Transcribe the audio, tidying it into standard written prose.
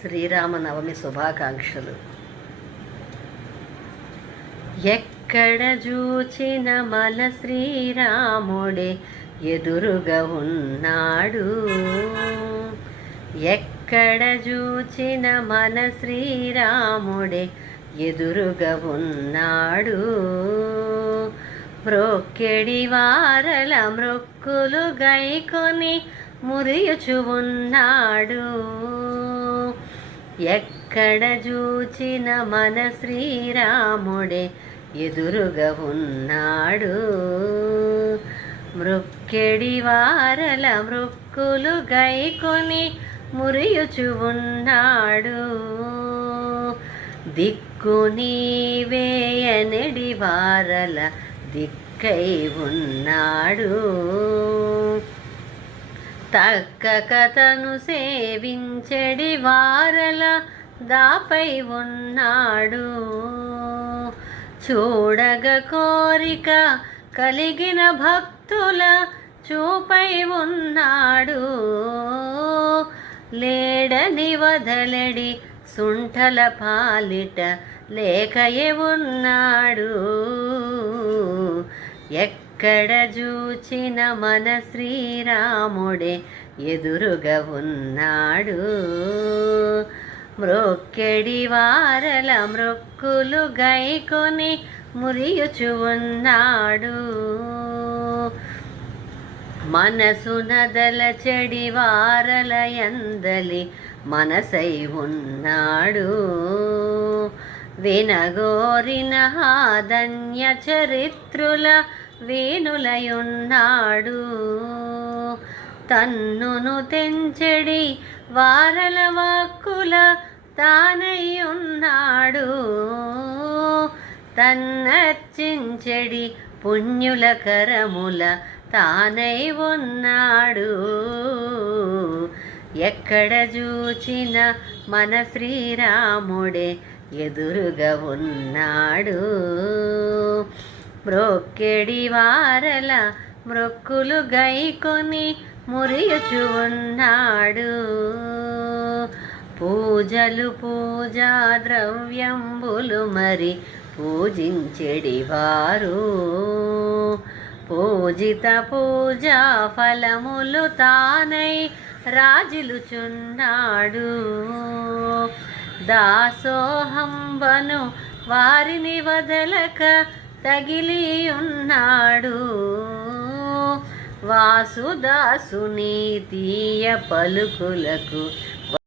శ్రీరామనవమి శుభాకాంక్షలు. ఎక్కడ చూచిన మన శ్రీరాముడే ఎదురుగా ఉన్నాడు. ఎక్కడ చూచిన మన శ్రీరాముడే ఎదురుగా ఉన్నాడు. మ్రొక్కెడి వారల మ్రొక్కులు గైకొని మురియుచు ఉన్నాడు. ఎక్కడ చూచిన మన శ్రీరాముడే ఎదురుగా ఉన్నాడు. మ్రొక్కెడి వారల మ్రొక్కులు గైకొని మురియుచు ఉన్నాడు. దిక్కు నీవేయనడి వారల దిక్కై ఉన్నాడు. తక్క కథను సేవించడి వారల దాపై ఉన్నాడు. చూడగ కోరిక కలిగిన భక్తుల చూపై ఉన్నాడు. లేడని వదలడి సుంఠల పాలిట లేకయే ఉన్నాడు. ఎక్కడ చూచిన మన శ్రీరాముడే ఎదురుగా ఉన్నాడు. మ్రొక్కెడి వారల మ్రొక్కులు గైకొని మురియుచు ఉన్నాడు. మనసునదల చెడి వారల యందలి మనసై ఉన్నాడు. వినగోరిన హాధన్య చరిత్రుల వేణులయున్నాడు. తన్నును తెంచెడి వారల వాక్కుల తానై ఉన్నాడు. తన్నర్చించెడి పుణ్యుల కరముల తానై ఉన్నాడు. ఎక్కడ చూచిన మన శ్రీరాముడే ఎదురుగా ఉన్నాడు. మ్రొక్కెడి వారల మ్రొక్కులు గైకొని మురియుచు ఉన్నాడు. పూజలు పూజా ద్రవ్యంబులు మరి పూజించెడి వారు. పూజిత పూజా ఫలములు తానై రాజిలుచున్నాడు. దాసోహంబను వారిని వదలక తగిలి ఉన్నాడు. వాసుదాసుని తీయ పలుకులకు